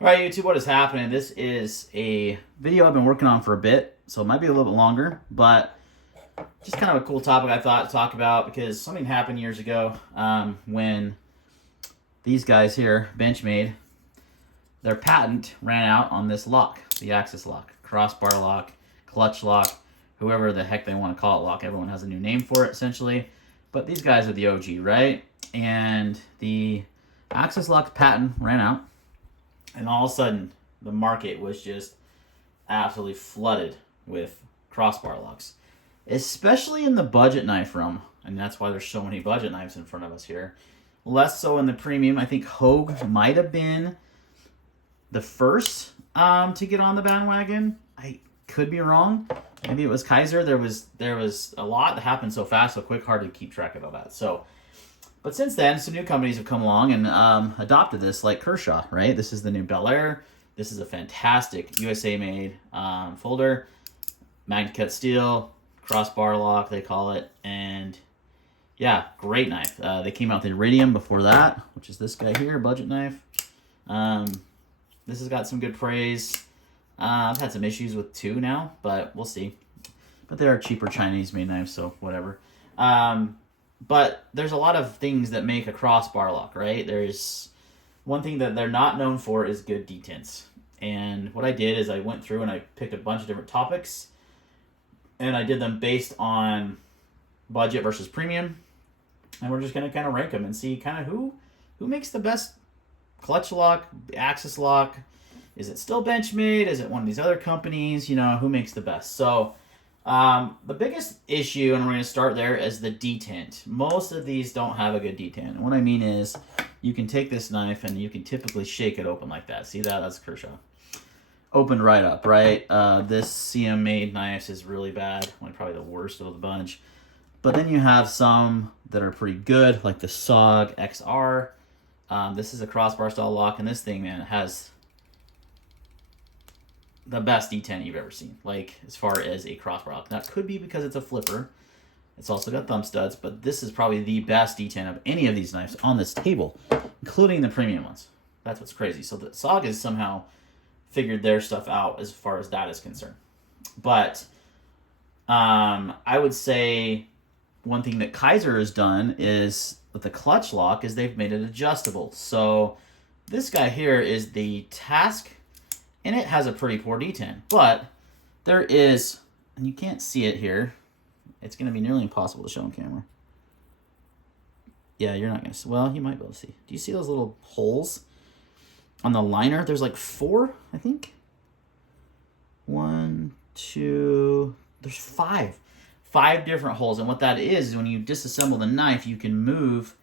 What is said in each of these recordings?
All right, YouTube, what is happening? This is a video I've been working on for a bit, so it might be a little bit longer, but just kind of a cool topic I thought to talk about because something happened years ago when these guys here, Benchmade, their patent ran out on this lock, the axis lock, crossbar lock, clutch lock, whoever the heck they want to call it lock. Everyone has a new name for it, essentially, but these guys are the OG, right? And the axis lock patent ran out. And all of a sudden, the market was just absolutely flooded with crossbar locks, especially in the budget knife realm. And that's why there's so many budget knives in front of us here. Less so in the premium. I think Hogue might have been the first to get on the bandwagon. I could be wrong. Maybe it was Kaiser. There was a lot that happened so fast, so quick, hard to keep track of all that. So. But since then, some new companies have come along and adopted this, like Kershaw, right? This is the new Bel Air. This is a fantastic USA-made folder, magnet cut steel, crossbar lock, they call it. And yeah, great knife. They came out with the Iridium before that, which is this guy here, budget knife. This has got some good praise. I've had some issues with two now, but we'll see. But they are cheaper Chinese-made knives, so whatever. But there's a lot of things that make a crossbar lock, right? There's one thing that they're not known for is good detents. And what I did is I went through and I picked a bunch of different topics, and I did them based on budget versus premium. And we're just going to kind of rank them and see kind of who makes the best clutch lock, axis lock. Is it still Benchmade? Is it one of these other companies? You know, who makes the best? So the biggest issue, and we're going to start there, is the detent. Most of these don't have a good detent. And what I mean is, you can take this knife and you can typically shake it open like that. See that? That's Kershaw. Opened right up, right? This CM-made knife is really bad. Probably the worst of the bunch. But then you have some that are pretty good, like the SOG XR. This is a crossbar style lock, and this thing, man, has the best detent you've ever seen, like as far as a crossbar lock. Now, it could be because it's a flipper. It's also got thumb studs, but this is probably the best detent of any of these knives on this table, including the premium ones. That's what's crazy. So the SOG has somehow figured their stuff out as far as that is concerned. But I would say one thing that Kaiser has done is with the clutch lock is they've made it adjustable. So this guy here is the Task, and it has a pretty poor detent. But there is, and you can't see it here. It's going to be nearly impossible to show on camera. Yeah, you're not going to see. Well, you might be able to see. Do you see those little holes on the liner? There's like 4, I think. 1, 2, there's 5. 5 different holes. And what that is when you disassemble the knife, you can move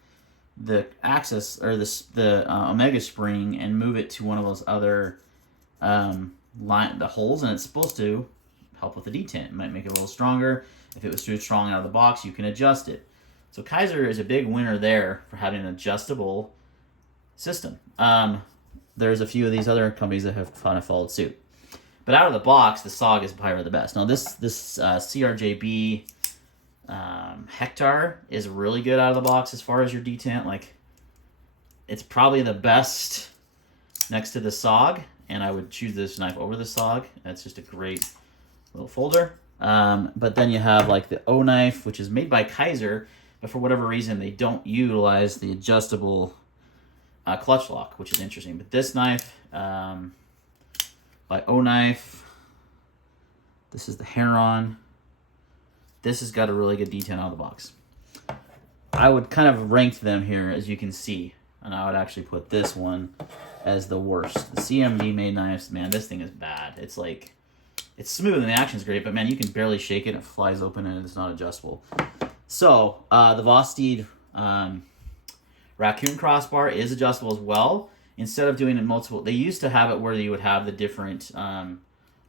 the axis, or the omega spring, and move it to one of those other the holes, and it's supposed to help with the detent. It might make it a little stronger. If it was too strong out of the box, you can adjust it. So Kaiser is a big winner there for having an adjustable system. There's a few of these other companies that have kind of followed suit. But out of the box, the SOG is probably the best. Now this CRJB Hector is really good out of the box as far as your detent. Like, it's probably the best next to the SOG, and I would choose this knife over the SOG. That's just a great little folder. But then you have like the O knife, which is made by Kaiser, but for whatever reason they don't utilize the adjustable clutch lock, which is interesting. But this knife by O knife, this is the Heron. This has got a really good detent out of the box. I would kind of rank them here, as you can see, and I would actually put this one as the worst. The CMD made knives, man, this thing is bad. It's like, it's smooth and the action's great, but man, you can barely shake it. It flies open and it's not adjustable. So the Vosteed Raccoon crossbar is adjustable as well. Instead of doing it multiple, they used to have it where you would have the different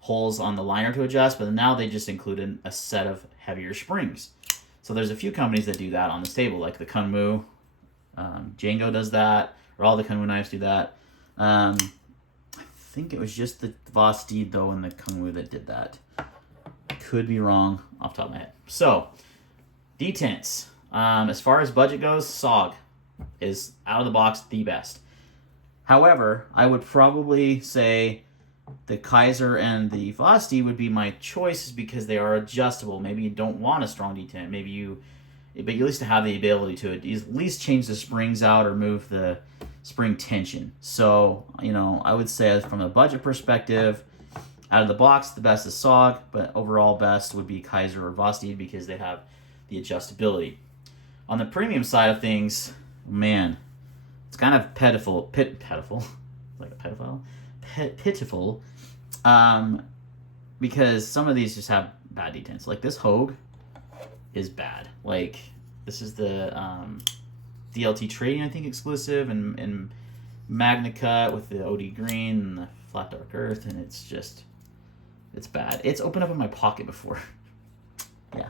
holes on the liner to adjust, but now they just included a set of heavier springs. So there's a few companies that do that on this table, like the Kunmu. Django does that, or all the Kunmu knives do that. I think it was just the Vosteed, though, and the Kunmu that did that. Could be wrong off the top of my head. So, detents. As far as budget goes, SOG is out of the box the best. However, I would probably say the Kaiser and the Vosti would be my choices because they are adjustable. Maybe you don't want a strong detent. Maybe you, but you at least have the ability to at least change the springs out or move the spring tension. So, you know, I would say from a budget perspective, out of the box, the best is SOG, but overall best would be Kaiser or Vosti because they have the adjustability. On the premium side of things, man, it's kind of pitiful, like a pedophile, pitiful, because some of these just have bad detents. Like this Hogue is bad. Like this is the DLT Trading, I think, exclusive, and Magna Cut with the OD Green and the Flat Dark Earth, and it's bad. It's opened up in my pocket before. Yeah.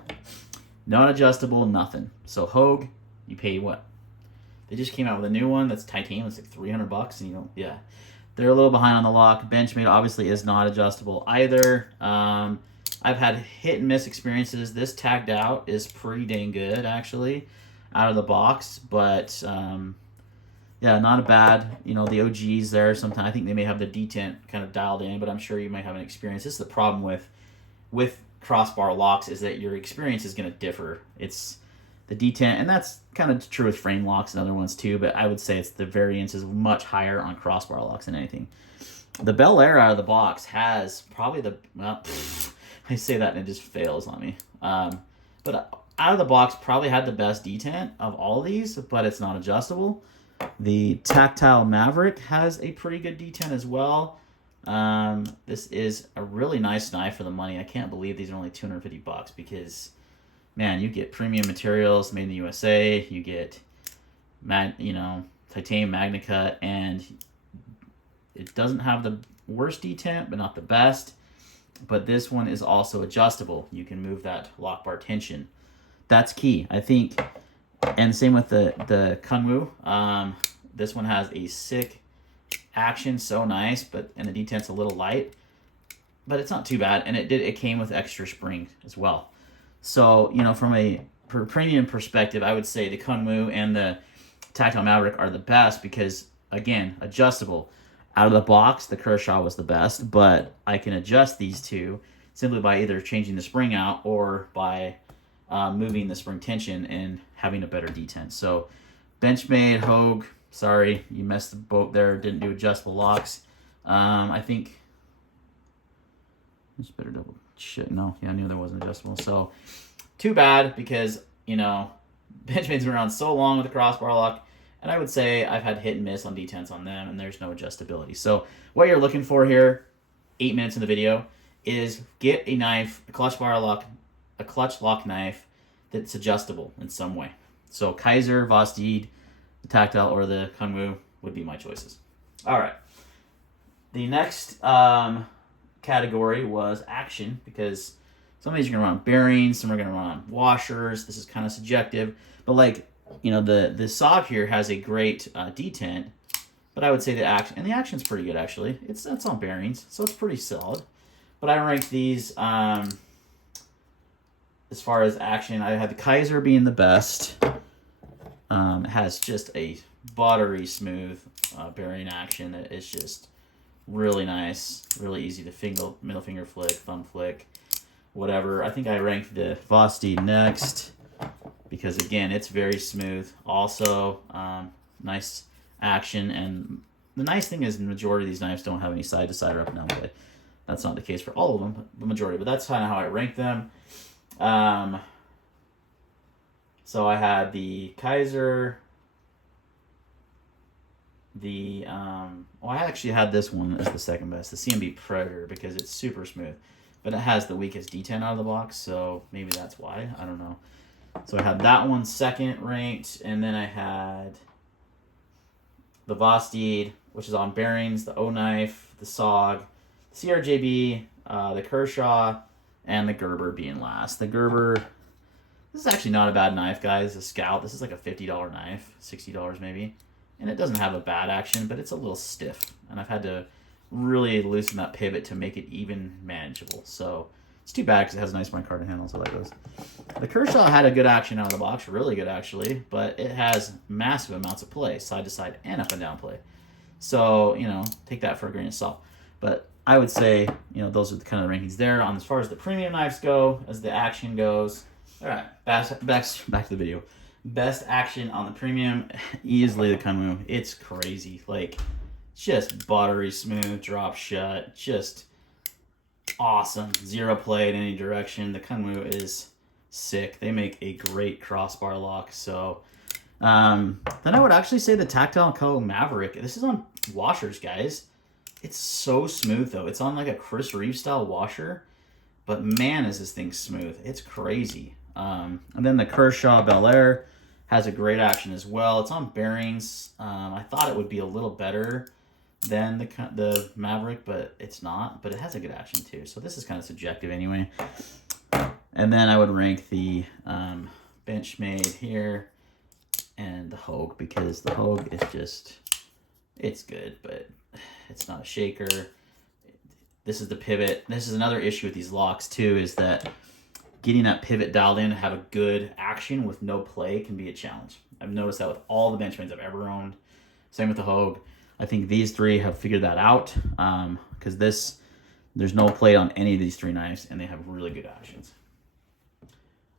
Not adjustable, nothing. So Hogue, you pay what? They just came out with a new one that's titanium. It's like $300, and you don't. Yeah, they're a little behind on the lock. Benchmade obviously is not adjustable either. I've had hit and miss experiences. This tagged out is pretty dang good actually, out of the box. But yeah, not a bad. You know, the OGs there. Sometimes I think they may have the detent kind of dialed in, but I'm sure you might have an experience. This is the problem with crossbar locks, is that your experience is going to differ. It's the detent, and that's kind of true with frame locks and other ones too, but I would say it's the variance is much higher on crossbar locks than anything. The Bel Air out of the box has probably the, well, I say that and it just fails on me. But out of the box probably had the best detent of all these, but it's not adjustable. The Tactile Maverick has a pretty good detent as well. This is a really nice knife for the money. I can't believe these are only $250 because, man, you get premium materials made in the USA. You get, titanium Magna Cut, and it doesn't have the worst detent, but not the best. But this one is also adjustable. You can move that lock bar tension. That's key, I think. And same with the Kunwu. This one has a sick action, so nice, and the detent's a little light, but it's not too bad. And it came with extra spring as well. So, you know, from a premium perspective, I would say the Kunwu and the Tactile Maverick are the best because, again, adjustable. Out of the box, the Kershaw was the best, but I can adjust these two simply by either changing the spring out or by moving the spring tension and having a better detent. So, Benchmade, Hogue, sorry, you messed the boat there, didn't do adjustable locks. I think, just better double check. No, yeah, I knew there wasn't adjustable. So, too bad because, you know, Benchmade's been around so long with the crossbar lock, and I would say I've had hit and miss on detents on them, and there's no adjustability. So, what you're looking for here, 8 minutes in the video, is get a knife, a clutch lock knife that's adjustable in some way. So, Kaiser, Vosti, the Tactile, or the Kunwu would be my choices. All right. The next category was action, because some of these are going to run on bearings, some are going to run on washers. This is kind of subjective. But, like, you know, the SOG here has a great detent, but I would say the action's pretty good, actually. It's on bearings, so it's pretty solid. But I rank these, as far as action, I had the Kaiser being the best. It has just a buttery smooth bearing action that is just really nice, really easy to middle finger flick, thumb flick, whatever. I think I ranked the Vosti next because, again, it's very smooth. Also, nice action, and the nice thing is the majority of these knives don't have any side-to-side or up-and-down play. That's not the case for all of them, but the majority. But that's kind of how I rank them. So I had the Kaiser, I actually had this one as the second best, the CMB Predator, because it's super smooth, but it has the weakest detent out of the box, so maybe that's why, I don't know. So I had that one second ranked, and then I had the Vosti, which is on bearings, the O-Knife, the SOG, CRJB, the Kershaw, and the Gerber being last. The Gerber, this is actually not a bad knife, guys. The Scout, this is like a $50 knife, $60 maybe. And it doesn't have a bad action, but it's a little stiff. And I've had to really loosen that pivot to make it even manageable. So it's too bad because it has a nice micarta handle, so that goes. The Kershaw had a good action out of the box, really good actually, but it has massive amounts of play, side to side and up and down play. So, you know, take that for a grain of salt. But I would say, you know, those are the kind of rankings there. On as far as the premium knives go, as the action goes. All right, back to the video. Best action on the premium, easily the Kunwu. It's crazy. Like, just buttery smooth, drop shut, just awesome. Zero play in any direction. The Kunwu is sick. They make a great crossbar lock. So then I would actually say the Tactile Co Maverick. This is on washers, guys. It's so smooth though. It's on like a Chris Reeve style washer, but man, is this thing smooth. It's crazy. And then the Kershaw Bel Air has a great action as well. It's on bearings. I thought it would be a little better than the Maverick, but it's not. But it has a good action too. So this is kind of subjective anyway. And then I would rank the Benchmade here and the Hogue, because the Hogue is just, it's good, but it's not a shaker. This is the pivot. This is another issue with these locks too, is that getting that pivot dialed in to have a good action with no play can be a challenge. I've noticed that with all the Benchmades I've ever owned. Same with the Hogue. I think these three have figured that out, because there's no play on any of these three knives, and they have really good actions.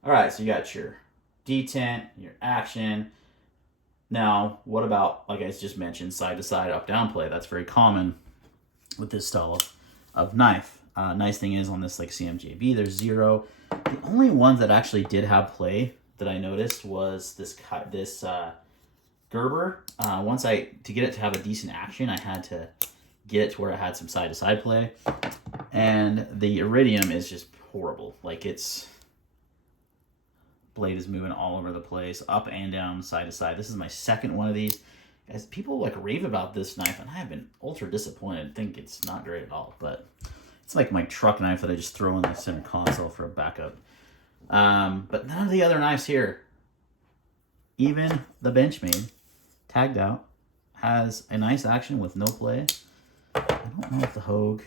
All right, so you got your detent, your action. Now, what about, like I just mentioned, side-to-side, up-down play? That's very common with this style of knife. Nice thing is on this like CMJB, there's zero. The only ones that actually did have play that I noticed was this Gerber. To get it to have a decent action, I had to get it to where it had some side-to-side play. And the Iridium is just horrible. Like, blade is moving all over the place, up and down, side to side. This is my second one of these. Guys, people like rave about this knife, and I have been ultra disappointed. Think it's not great at all, but it's like my truck knife that I just throw in the center console for a backup. But none of the other knives here, even the Benchmade, tagged out, has a nice action with no play. I don't know if the Hogue.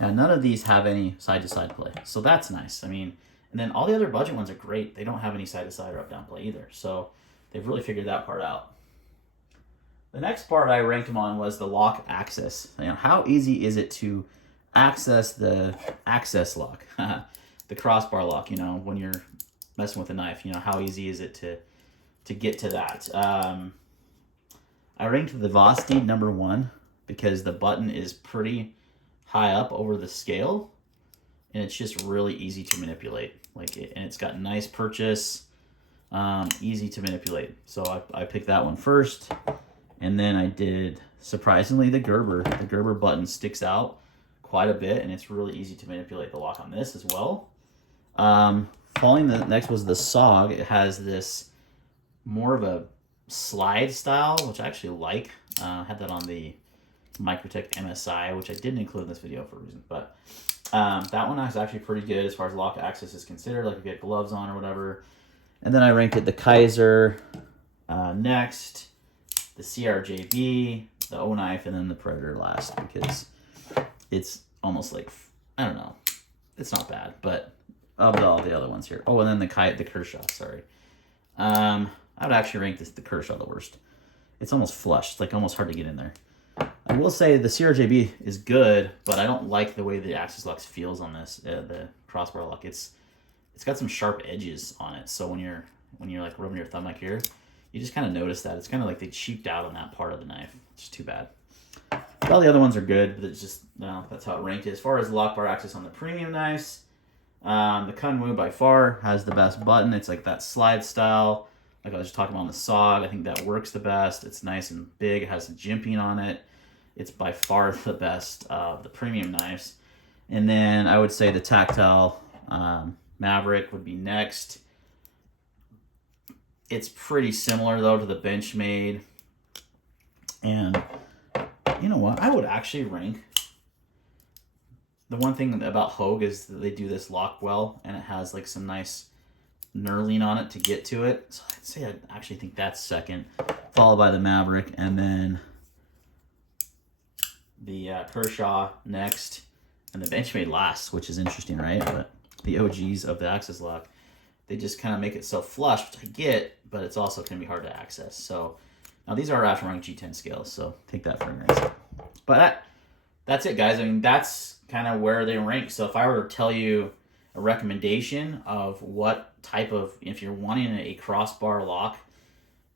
Yeah, none of these have any side-to-side play, so that's nice. I mean, and then all the other budget ones are great. They don't have any side-to-side or up-down play either. So they've really figured that part out. The next part I ranked them on was the lock access. You know, how easy is it to access the access lock, the crossbar lock, you know, when you're messing with a knife? You know, how easy is it to get to that? I ranked the Vosteed #1 because the button is pretty high up over the scale, and it's just really easy to manipulate. And it's got nice purchase, easy to manipulate. So I picked that one first, and then I did, surprisingly, the Gerber. The Gerber button sticks out quite a bit, and it's really easy to manipulate the lock on this as well. Following the next was the SOG. It has this more of a slide style, which I actually like. I had that on the Microtech MSI, which I didn't include in this video for a reason, but that one is actually pretty good as far as lock access is considered, like if you get gloves on or whatever. And then I ranked it the Kaiser, next, the CRJB, the O-Knife, and then the Predator last, because it's almost like, I don't know, it's not bad, but of all the other ones here. Oh, and then the Kershaw, sorry. I would actually rank the Kershaw the worst. It's almost flush. It's like almost hard to get in there. I will say the CRJB is good, but I don't like the way the Axis Lux feels on this, the crossbar lock. It's got some sharp edges on it, so when you're like rubbing your thumb like here, you just kind of notice that. It's kind of like they cheaped out on that part of the knife. It's just too bad. But all the other ones are good, but it's just, no, that's how it ranked it. As far as lock bar access on the premium knives, the Kunwu by far has the best button. It's like that slide style, like I was just talking about on the SOG. I think that works the best. It's nice and big. It has jimping on it. It's by far the best of the premium knives. And then I would say the Tactile Maverick would be next. It's pretty similar, though, to the Benchmade. And you know what? I would actually rank... The one thing about Hogue is that they do this lock well, and it has like some nice knurling on it to get to it. So I'd say I actually think that's second, followed by the Maverick, and then the Kershaw next, and the Benchmade last, which is interesting, right? But the OGs of the Axis lock, they just kind of make it so flush, which I get, but it's also going to be hard to access. So Now these are aftermarket G10 scales, so take that for a grain of salt. But that's it, guys. I mean, that's kind of where they rank. So if I were to tell you a recommendation of what type of, if you're wanting a crossbar lock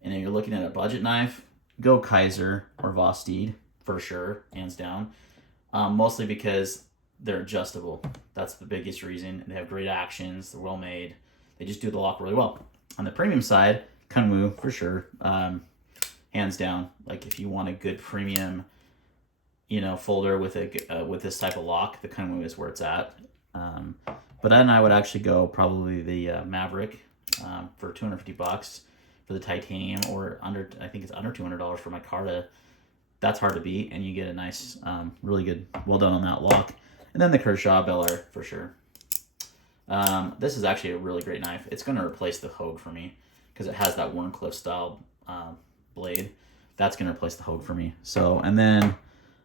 and then you're looking at a budget knife, go Kaiser or Vosteed for sure, hands down. Mostly because they're adjustable. That's the biggest reason. They have great actions. They're well made. They just do the lock really well. On the premium side, Kunwu for sure, hands down. Like if you want a good premium, folder with with this type of lock, the Kunwu is where it's at. But then I would actually go probably the Maverick for $250 for the titanium, or I think it's under $200 for my Carta. That's hard to beat, and you get a nice, really good, well done on that lock. And then the Kershaw Bel Air for sure. This is actually a really great knife. It's going to replace the Hogue for me because it has that Wharncliffe style blade. That's going to replace the Hogue for me. So, and then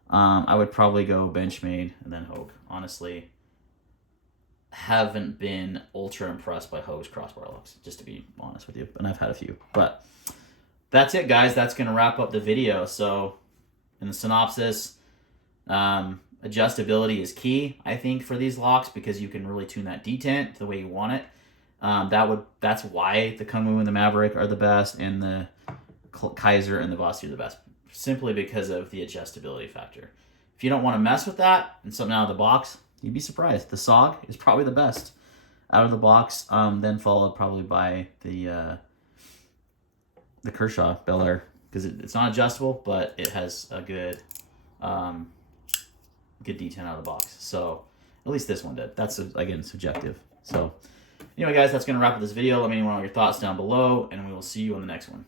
I would probably go Benchmade and then Hogue. Honestly, haven't been ultra impressed by Hogue's crossbar locks, just to be honest with you. And I've had a few. But that's it, guys. That's going to wrap up the video. So, in the synopsis, adjustability is key, I think, for these locks because you can really tune that detent the way you want it. That's why the Kunwu and the Maverick are the best, and the Kaiser and the Vosteed are the best, simply because of the adjustability factor. If you don't want to mess with that and something out of the box, you'd be surprised. The SOG is probably the best out of the box, then followed probably by the Kershaw Bel Air, because it's not adjustable, but it has a good good detent out of the box. So at least this one did. That's, again, subjective. So anyway, guys, that's going to wrap up this video. Let me know your thoughts down below, and we will see you on the next one.